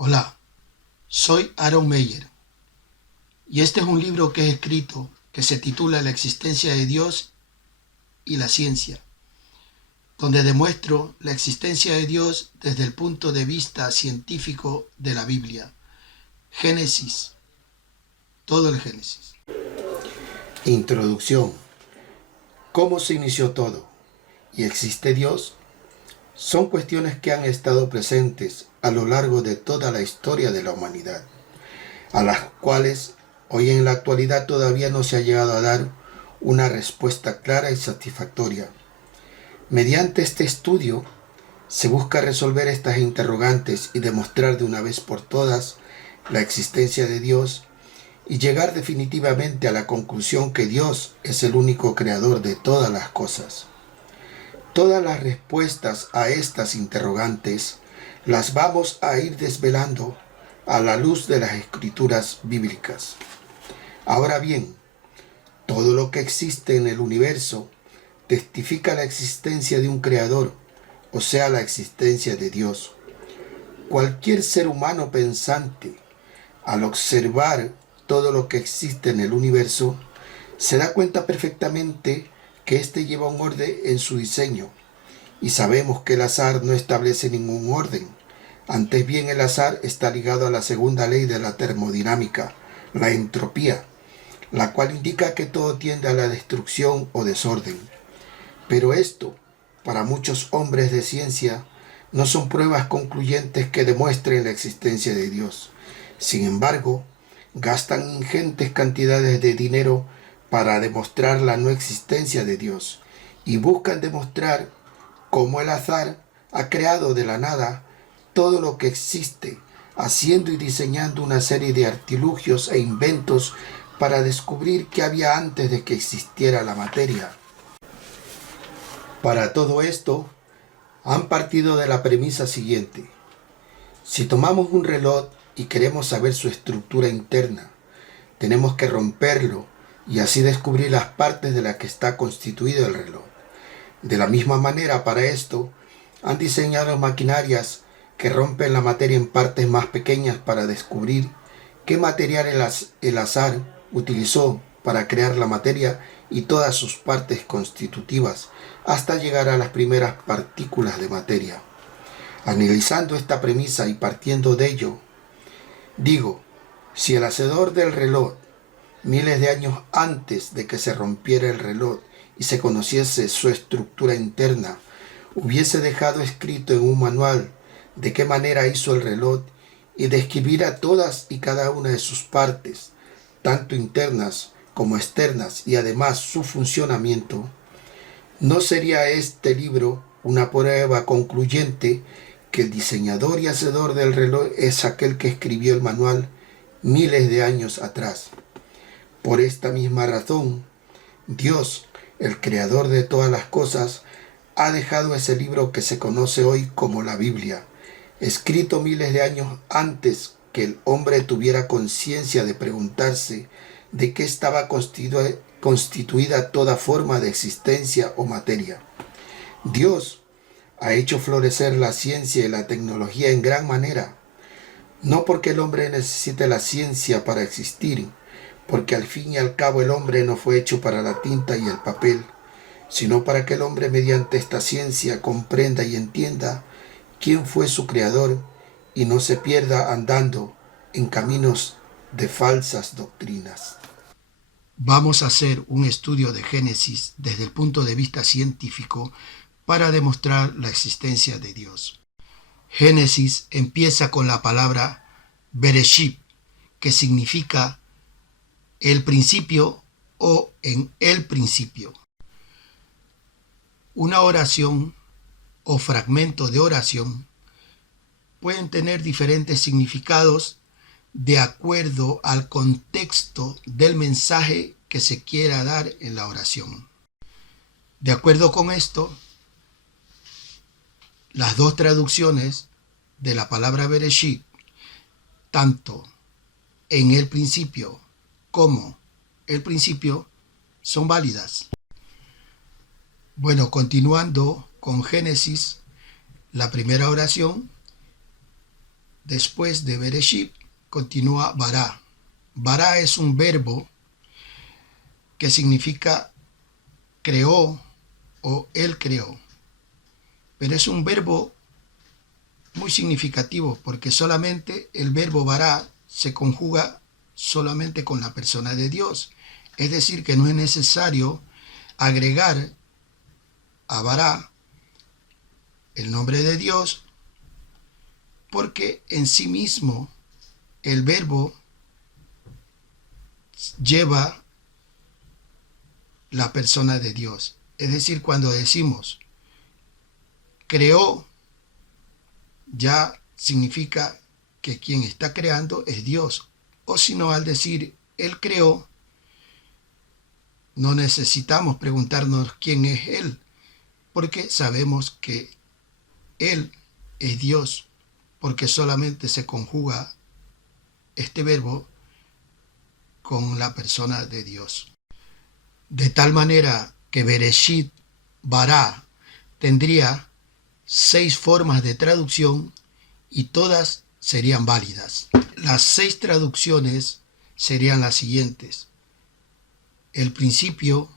Hola, soy Aaron Meyer y este es un libro que he escrito que se titula La existencia de Dios y la ciencia, donde demuestro la existencia de Dios desde el punto de vista científico de la Biblia. Génesis, todo el Génesis. Introducción. ¿Cómo se inició todo? ¿Y existe Dios? Son cuestiones que han estado presentes a lo largo de toda la historia de la humanidad, a las cuales hoy en la actualidad todavía no se ha llegado a dar una respuesta clara y satisfactoria. Mediante este estudio se busca resolver estas interrogantes y demostrar de una vez por todas la existencia de Dios y llegar definitivamente a la conclusión que Dios es el único creador de todas las cosas. Todas las respuestas a estas interrogantes las vamos a ir desvelando a la luz de las escrituras bíblicas. Ahora bien, todo lo que existe en el universo testifica la existencia de un creador, o sea, la existencia de Dios. Cualquier ser humano pensante, al observar todo lo que existe en el universo, se da cuenta perfectamente que éste lleva un orden en su diseño. Y sabemos que el azar no establece ningún orden. Antes bien, el azar está ligado a la segunda ley de la termodinámica, la entropía, la cual indica que todo tiende a la destrucción o desorden. Pero esto, para muchos hombres de ciencia, no son pruebas concluyentes que demuestren la existencia de Dios. Sin embargo, gastan ingentes cantidades de dinero para demostrar la no existencia de Dios y buscan demostrar cómo el azar ha creado de la nada todo lo que existe, haciendo y diseñando una serie de artilugios e inventos para descubrir qué había antes de que existiera la materia. Para todo esto, han partido de la premisa siguiente. Si tomamos un reloj y queremos saber su estructura interna, tenemos que romperlo y así descubrir las partes de las que está constituido el reloj. De la misma manera, para esto, han diseñado maquinarias que rompen la materia en partes más pequeñas para descubrir qué material el azar utilizó para crear la materia y todas sus partes constitutivas, hasta llegar a las primeras partículas de materia. Analizando esta premisa y partiendo de ello, digo, si el hacedor del reloj, miles de años antes de que se rompiera el reloj y se conociese su estructura interna, hubiese dejado escrito en un manual de qué manera hizo el reloj y describiera todas y cada una de sus partes, tanto internas como externas, y además su funcionamiento, ¿no sería este libro una prueba concluyente que el diseñador y hacedor del reloj es aquel que escribió el manual miles de años atrás? Por esta misma razón, Dios, el creador de todas las cosas, ha dejado ese libro que se conoce hoy como la Biblia, escrito miles de años antes que el hombre tuviera conciencia de preguntarse de qué estaba constituida toda forma de existencia o materia. Dios ha hecho florecer la ciencia y la tecnología en gran manera, no porque el hombre necesite la ciencia para existir, porque al fin y al cabo el hombre no fue hecho para la tinta y el papel, sino para que el hombre mediante esta ciencia comprenda y entienda quién fue su creador y no se pierda andando en caminos de falsas doctrinas. Vamos a hacer un estudio de Génesis desde el punto de vista científico para demostrar la existencia de Dios. Génesis empieza con la palabra Bereshit, que significa el principio o en el principio. Una oración o fragmento de oración pueden tener diferentes significados de acuerdo al contexto del mensaje que se quiera dar en la oración. De acuerdo con esto, las dos traducciones de la palabra Bereshit, tanto en el principio como el principio, son válidas. Bueno, continuando con Génesis, la primera oración Después de Bereshit continúa Bará. Bará es un verbo que significa creó o él creó. Pero es un verbo muy significativo porque solamente el verbo bará se conjuga solamente con la persona de Dios. Es decir, que no es necesario agregar a bará el nombre de Dios porque en sí mismo el verbo lleva la persona de Dios. Es decir, cuando decimos creó, ya significa que quien está creando es Dios. O si no, al decir Él creó, no necesitamos preguntarnos quién es Él, porque sabemos que Él es Dios, porque solamente se conjuga este verbo con la persona de Dios. De tal manera que Bereshit, Bará, tendría 6 formas de traducción y todas serían válidas. Las 6 traducciones serían las siguientes. El principio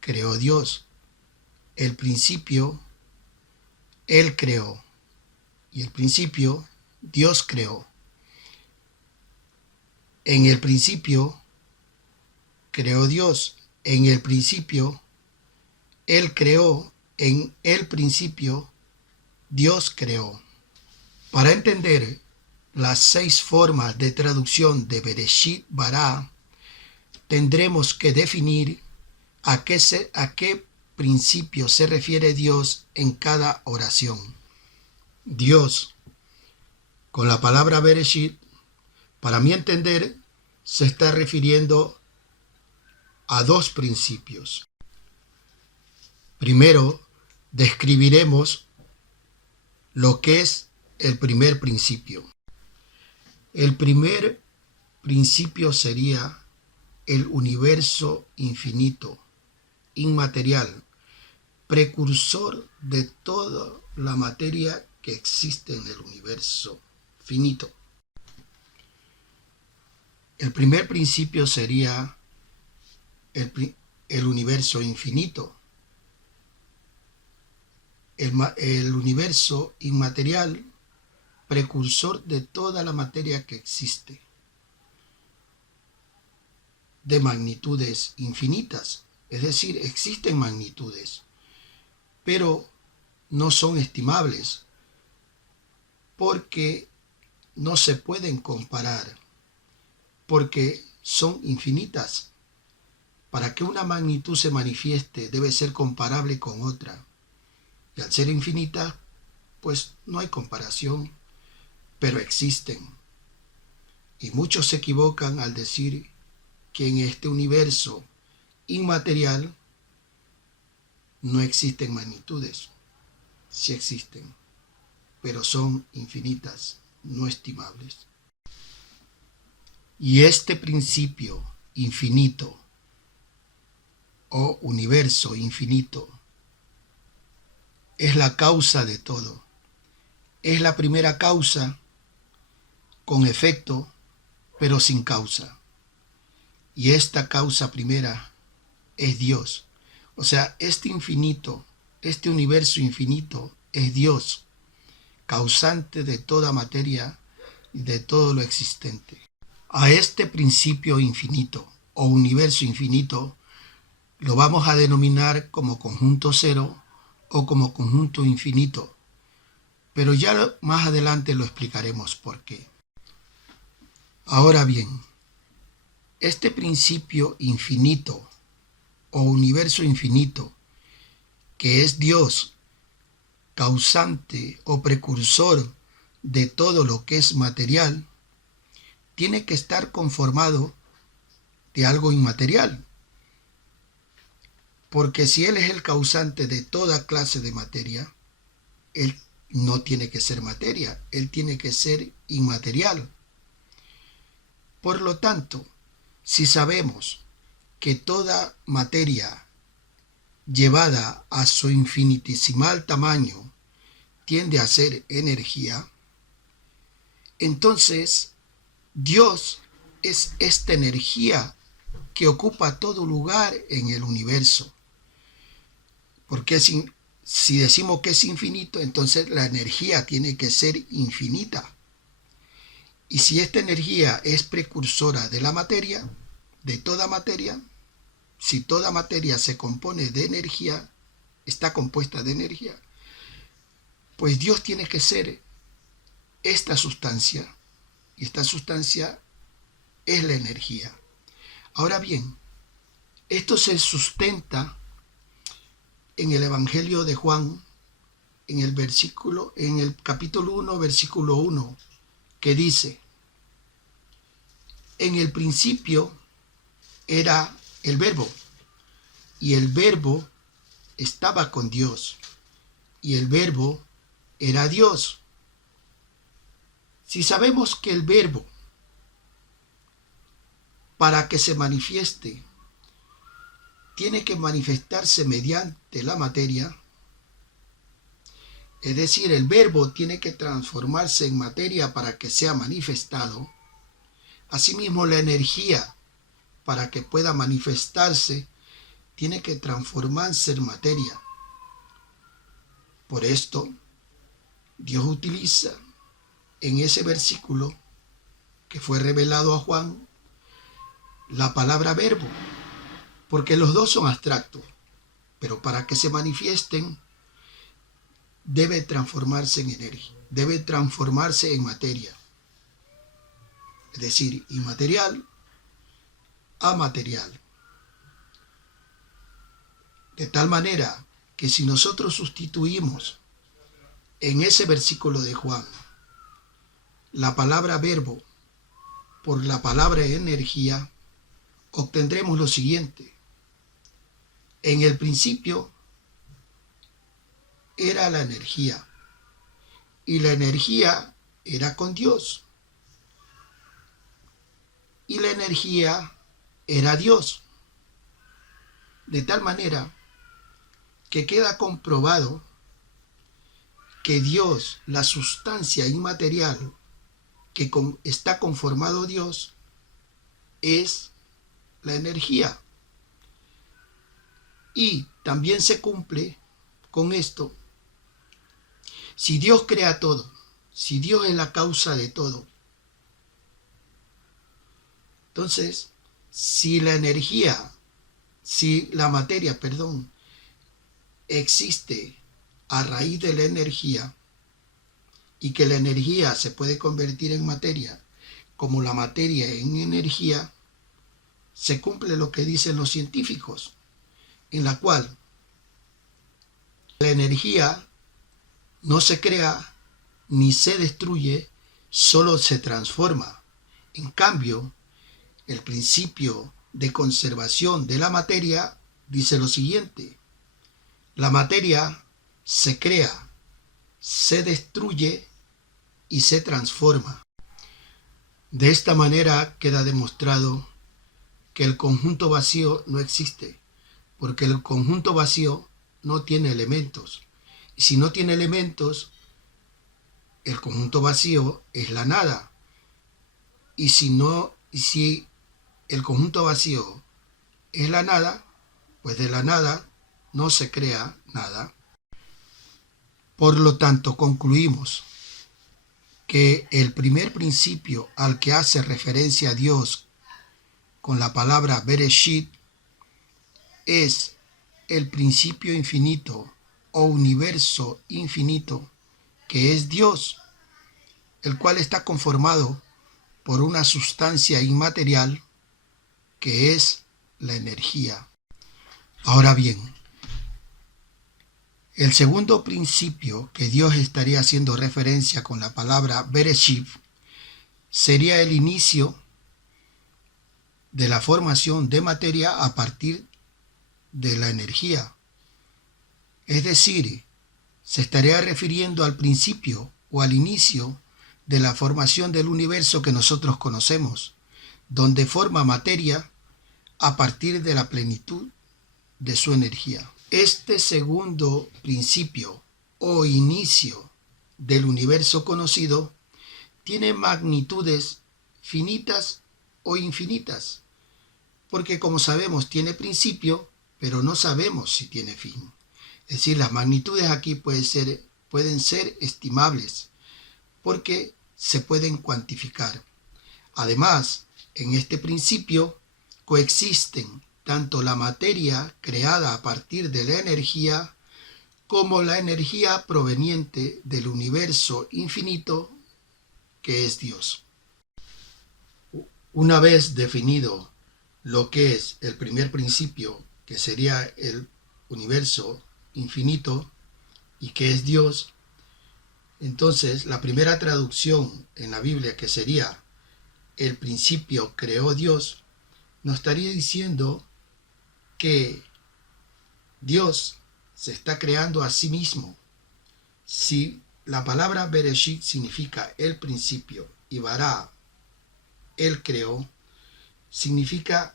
creó Dios. El principio Él creó. Y el principio Dios creó. En el principio creó Dios. En el principio Él creó. En el principio Dios creó. Para entender las 6 formas de traducción de Bereshit Bará, tendremos que definir a qué principio se refiere Dios en cada oración. Dios, con la palabra Bereshit, para mi entender, se está refiriendo a 2 principios. Primero, describiremos lo que es el primer principio. El primer principio sería el universo infinito, inmaterial, precursor de toda la materia que existe en el universo finito. El primer principio sería el universo infinito, el universo inmaterial, precursor de toda la materia que existe, de magnitudes infinitas. Es decir, existen magnitudes, pero no son estimables porque no se pueden comparar, porque son infinitas. Para que una magnitud se manifieste debe ser comparable con otra. Y al ser infinita, pues no hay comparación, pero existen. Y muchos se equivocan al decir que en este universo inmaterial no existen magnitudes. Sí existen, pero son infinitas, no estimables. Y este principio infinito o universo infinito es la causa de todo. Es la primera causa con efecto, pero sin causa. Y esta causa primera es Dios. O sea, este infinito, este universo infinito es Dios, causante de toda materia y de todo lo existente. A este principio infinito o universo infinito lo vamos a denominar como conjunto cero o como conjunto infinito, pero ya más adelante lo explicaremos por qué. Ahora bien, este principio infinito o universo infinito, que es Dios, causante o precursor de todo lo que es material, tiene que estar conformado de algo inmaterial. Porque si Él es el causante de toda clase de materia, Él no tiene que ser materia, Él tiene que ser inmaterial. Por lo tanto, si sabemos que toda materia llevada a su infinitesimal tamaño tiende a ser energía, Entonces, Dios es esta energía que ocupa todo lugar en el universo. Porque si decimos que es infinito, entonces la energía tiene que ser infinita. Y si esta energía es precursora de la materia, de toda materia, si toda materia se compone de energía, está compuesta de energía, pues Dios tiene que ser esta sustancia, y esta sustancia es la energía. Ahora bien, esto se sustenta en el Evangelio de Juan, en el capítulo 1, versículo 1, que dice: en el principio era el Verbo, y el Verbo estaba con Dios, y el Verbo era Dios. Si sabemos que el Verbo, para que se manifieste, tiene que manifestarse mediante la materia, es decir, el Verbo tiene que transformarse en materia para que sea manifestado. Asimismo, la energía, para que pueda manifestarse, tiene que transformarse en materia. Por esto, Dios utiliza en ese versículo que fue revelado a Juan la palabra verbo, porque los dos son abstractos, pero para que se manifiesten debe transformarse en energía, debe transformarse en materia, es decir, inmaterial a material. De tal manera que si nosotros sustituimos en ese versículo de Juan la palabra verbo por la palabra energía, obtendremos lo siguiente: en el principio era la energía, y la energía era con Dios, y la energía era Dios. De tal manera que queda comprobado que Dios, la sustancia inmaterial que está conformado Dios, es la energía. Y también se cumple con esto: si Dios crea todo, si Dios es la causa de todo, entonces, si la materia, existe a raíz de la energía, y que la energía se puede convertir en materia, como la materia en energía, se cumple lo que dicen los científicos, en la cual la energía no se crea ni se destruye, solo se transforma. En cambio, el principio de conservación de la materia dice lo siguiente: la materia se crea, se destruye y se transforma. De esta manera queda demostrado que el conjunto vacío no existe, porque el conjunto vacío no tiene elementos. Y si no tiene elementos, el conjunto vacío es la nada. Y si el conjunto vacío es la nada, pues de la nada no se crea nada. Por lo tanto, concluimos que el primer principio al que hace referencia a Dios con la palabra Bereshit es el principio infinito o universo infinito, que es Dios, el cual está conformado por una sustancia inmaterial que es la energía. Ahora bien, el segundo principio que Dios estaría haciendo referencia con la palabra Bereshit sería el inicio de la formación de materia a partir de la energía. Es decir, se estaría refiriendo al principio o al inicio de la formación del universo que nosotros conocemos, donde forma materia a partir de la plenitud de su energía. Este segundo principio o inicio del universo conocido tiene magnitudes finitas o infinitas, porque como sabemos tiene principio, pero no sabemos si tiene fin. Es decir, las magnitudes aquí pueden ser estimables, porque se pueden cuantificar. Además, en este principio coexisten tanto la materia creada a partir de la energía como la energía proveniente del universo infinito que es Dios. Una vez definido lo que es el primer principio, que sería el universo infinito y que es Dios, entonces la primera traducción en la Biblia, que sería el principio creó Dios, nos estaría diciendo que Dios se está creando a sí mismo. Si la palabra Bereshit significa el principio y Bará, él creó, significa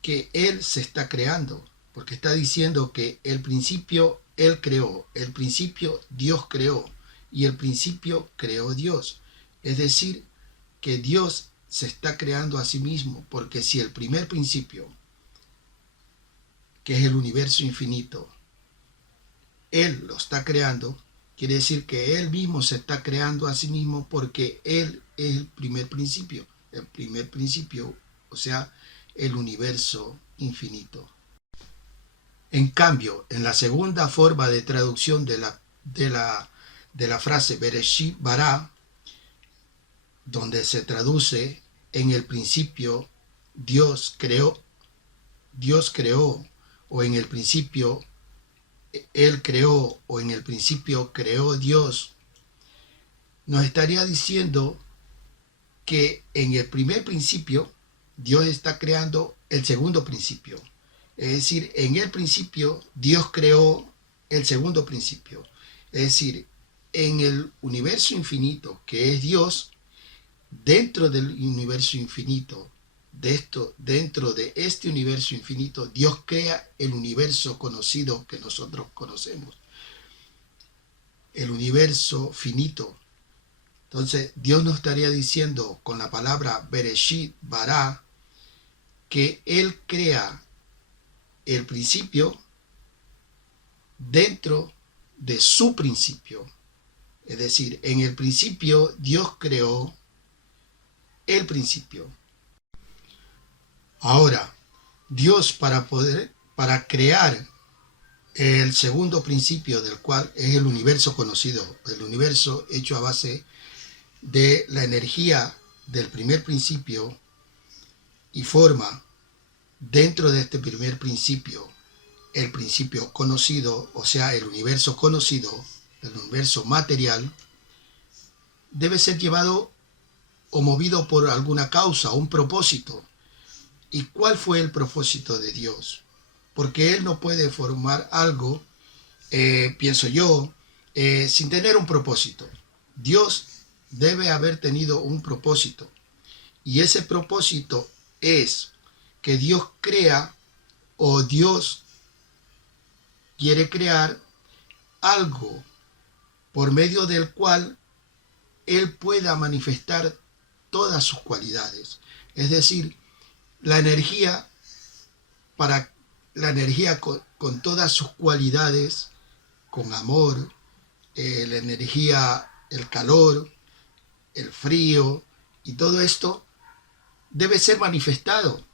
que él se está creando, porque está diciendo que el principio él creó, el principio Dios creó y el principio creó Dios. Es decir, que Dios se está creando a sí mismo, porque si el primer principio, que es el universo infinito, él lo está creando, quiere decir que él mismo se está creando a sí mismo, porque él es el primer principio, o sea, el universo infinito. En cambio, en la segunda forma de traducción de la frase Bereshit Bará, donde se traduce en el principio Dios creó, o en el principio él creó, o en el principio creó Dios, nos estaría diciendo que en el primer principio Dios está creando el segundo principio. Es decir, en el principio Dios creó el segundo principio. Es decir, en el universo infinito que es Dios, dentro del universo infinito, dentro de este universo infinito, Dios crea el universo conocido que nosotros conocemos, el universo finito. Entonces, Dios nos estaría diciendo con la palabra Bereshit Bará que Él crea el principio dentro de su principio. Es decir, en el principio Dios creó el principio. Ahora, Dios para crear el segundo principio, del cual es el universo conocido, el universo hecho a base de la energía del primer principio, y forma dentro de este primer principio el principio conocido, o sea, el universo conocido, el universo material, debe ser llevado o movido por alguna causa, un propósito. ¿Y cuál fue el propósito de Dios? Porque Él no puede formar algo, pienso yo, sin tener un propósito. Dios debe haber tenido un propósito. Y ese propósito es que Dios crea, o Dios quiere crear algo por medio del cual Él pueda manifestar todas sus cualidades. Es decir, la energía con todas sus cualidades, con amor, la energía, el calor, el frío y todo esto debe ser manifestado.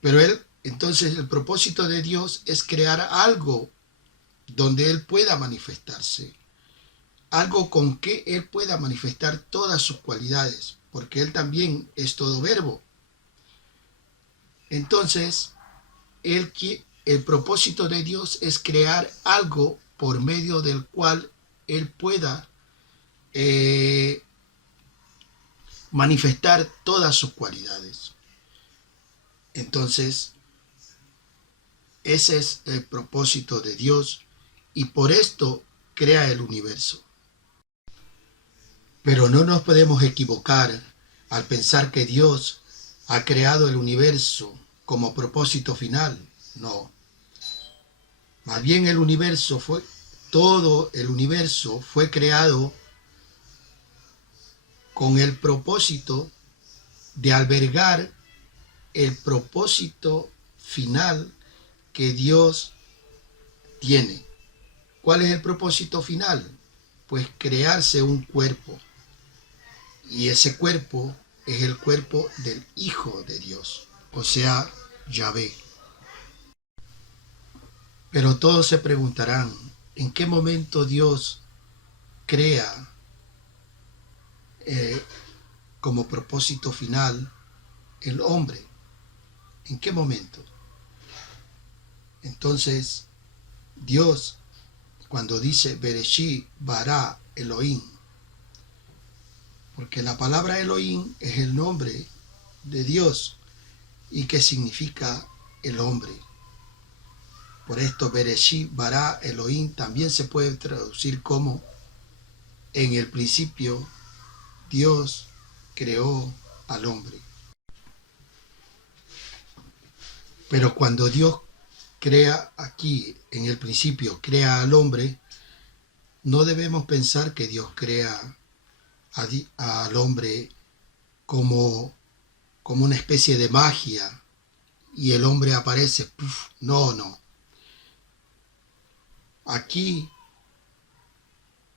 Pero entonces el propósito de Dios es crear algo donde Él pueda manifestarse, algo con que Él pueda manifestar todas sus cualidades, porque Él también es todo verbo. Entonces, el propósito de Dios es crear algo por medio del cual Él pueda manifestar todas sus cualidades. Entonces, ese es el propósito de Dios, y por esto crea el universo. Pero no nos podemos equivocar al pensar que Dios ha creado el universo como propósito final. No. Más bien todo el universo fue creado con el propósito de albergar el propósito final que Dios tiene. ¿Cuál es el propósito final? Pues crearse un cuerpo. Y ese cuerpo es el cuerpo del Hijo de Dios, o sea, Yahvé. Pero todos se preguntarán, ¿en qué momento Dios crea como propósito final el hombre? ¿En qué momento? Entonces, Dios, cuando dice Bereshit bara Elohim, porque la palabra Elohim es el nombre de Dios y que significa el hombre. Por esto Bereshit bara Elohim también se puede traducir como en el principio Dios creó al hombre. Pero cuando Dios crea aquí, en el principio, crea al hombre, no debemos pensar que Dios crea al hombre como una especie de magia y el hombre aparece. ¡Puf! No, no. Aquí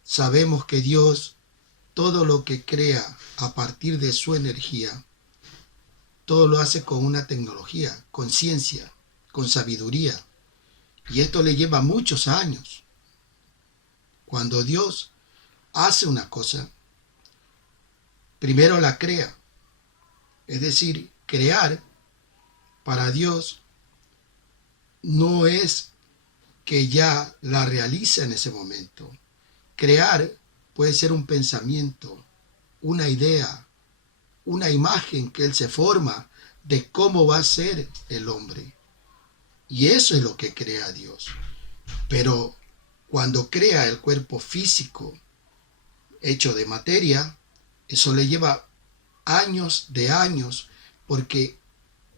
sabemos que Dios, todo lo que crea a partir de su energía, todo lo hace con una tecnología, con ciencia, con sabiduría. Y esto le lleva muchos años. Cuando Dios hace una cosa, primero la crea. Es decir, crear para Dios no es que ya la realiza en ese momento. Crear puede ser un pensamiento, una idea, una imagen que Él se forma de cómo va a ser el hombre. Y eso es lo que crea Dios. Pero cuando crea el cuerpo físico hecho de materia, eso le lleva años de años, porque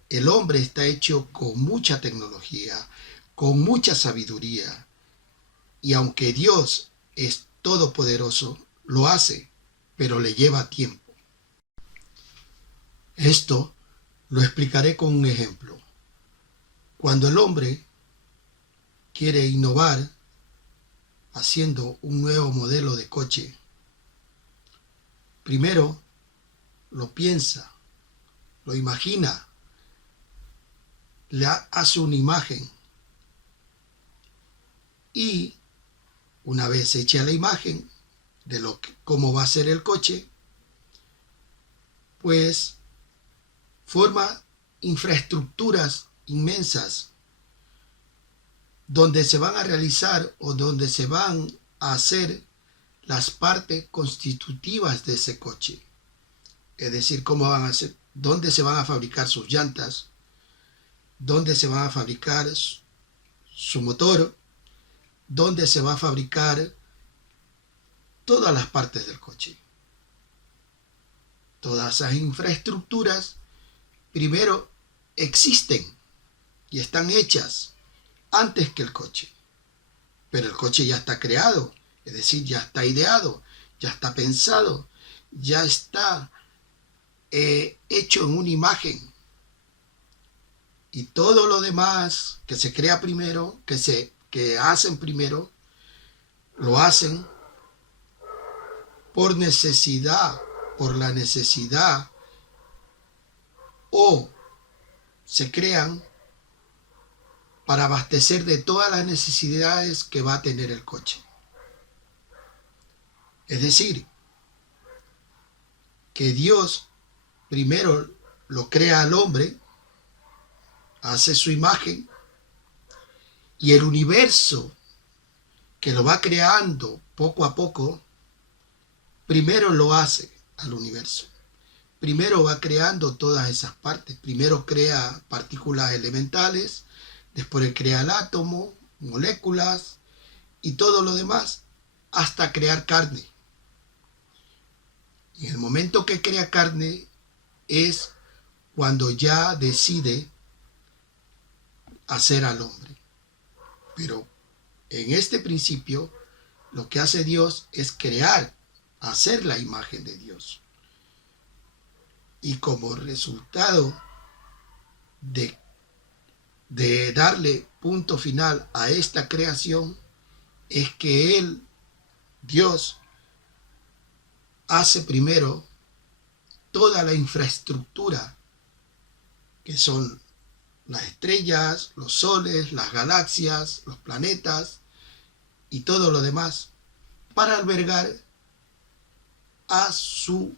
el hombre está hecho con mucha tecnología, con mucha sabiduría. Y aunque Dios es todopoderoso, lo hace, pero le lleva tiempo. Esto lo explicaré con un ejemplo. Cuando el hombre quiere innovar haciendo un nuevo modelo de coche, primero lo piensa, lo imagina, le hace una imagen y una vez hecha la imagen de cómo va a ser el coche, pues forma infraestructuras inmensas donde se van a realizar o donde se van a hacer las partes constitutivas de ese coche. Es decir, cómo van a hacer, dónde se van a fabricar sus llantas, dónde se van a fabricar su motor, dónde se va a fabricar todas las partes del coche. Todas esas infraestructuras primero existen y están hechas antes que el coche. Pero el coche ya está creado, es decir, ya está ideado, ya está pensado, ya está hecho en una imagen. Y todo lo demás que se crea primero, que hacen primero, lo hacen por necesidad, por la necesidad, o se crean para abastecer de todas las necesidades que va a tener el coche. Es decir, que Dios primero lo crea al hombre, hace su imagen, y el universo que lo va creando poco a poco, primero lo hace al universo. Primero va creando todas esas partes. Primero crea partículas elementales, después crea el átomo, moléculas y todo lo demás, hasta crear carne. Y en el momento que crea carne es cuando ya decide hacer al hombre. Pero en este principio, lo que hace Dios es crear, hacer la imagen de Dios. y como resultado de darle punto final a esta creación, es que Él, Dios, hace primero toda la infraestructura, que son las estrellas, los soles, las galaxias, los planetas y todo lo demás, para albergar a su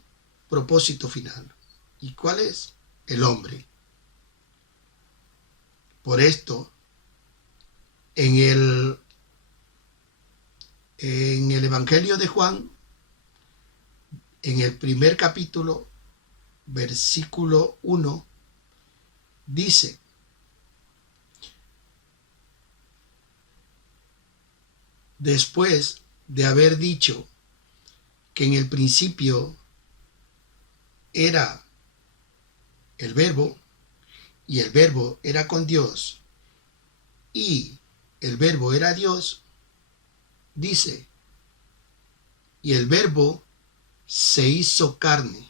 propósito final. ¿Y cuál es? El hombre. Por esto, en el Evangelio de Juan, en el primer capítulo, versículo 1, dice: después de haber dicho que en el principio era el Verbo, y el Verbo era con Dios, y el Verbo era Dios, dice: y el Verbo se hizo carne.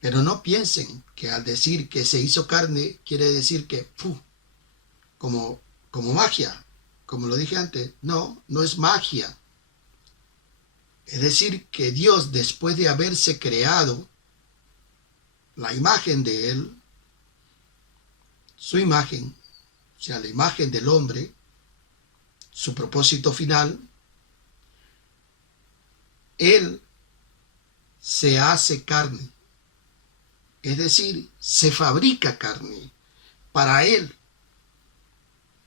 Pero no piensen que al decir que se hizo carne quiere decir que como magia, como lo dije antes. No, no es magia. Es decir, que Dios, después de haberse creado la imagen de Él, su imagen, o sea, la imagen del hombre, su propósito final, Él se hace carne. Es decir, se fabrica carne para Él.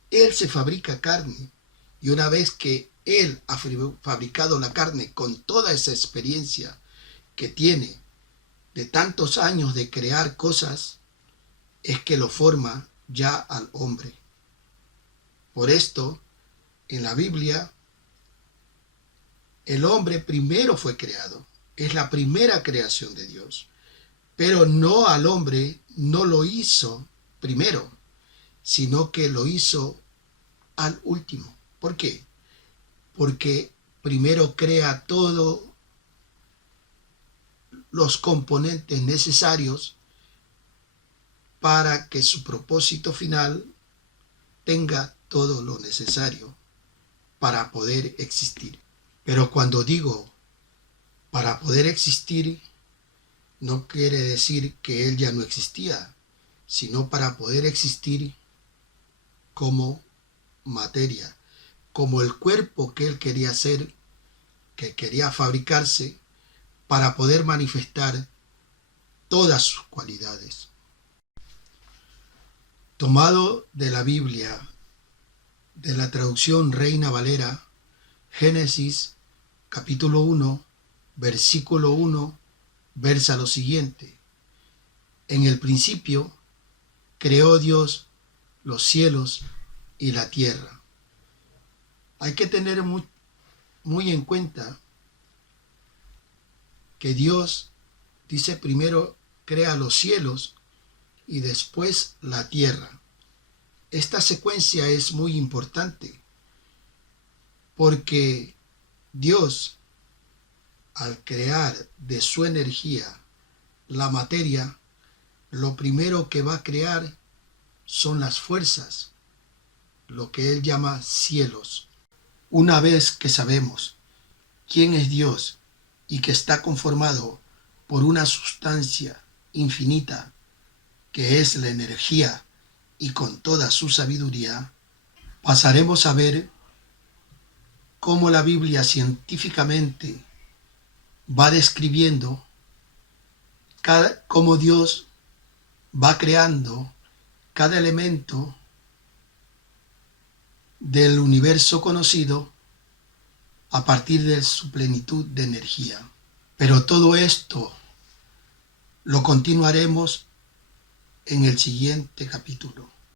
Él se fabrica carne. Y una vez que Él ha fabricado la carne con toda esa experiencia que tiene de tantos años de crear cosas, es que lo forma ya al hombre. Por esto, en la Biblia, el hombre primero fue creado. Es la primera creación de Dios. Pero no al hombre, no lo hizo primero, sino que lo hizo al último. ¿Por qué? Porque primero crea todos los componentes necesarios para que su propósito final tenga todo lo necesario para poder existir. Pero cuando digo para poder existir, no quiere decir que Él ya no existía, sino para poder existir como materia, como el cuerpo que Él quería ser, que quería fabricarse para poder manifestar todas sus cualidades. Tomado de la Biblia, de la traducción Reina Valera, Génesis capítulo 1, versículo 1, versa lo siguiente: en el principio creó Dios los cielos y la tierra. Hay que tener muy en cuenta que Dios dice primero crea los cielos y después la tierra. Esta secuencia es muy importante porque Dios, al crear de su energía la materia, lo primero que va a crear son las fuerzas, lo que Él llama cielos. Una vez que sabemos quién es Dios y que está conformado por una sustancia infinita, que es la energía, y con toda su sabiduría, pasaremos a ver cómo la Biblia científicamente va describiendo cómo Dios va creando cada elemento del universo conocido a partir de su plenitud de energía. Pero todo esto lo continuaremos en el siguiente capítulo.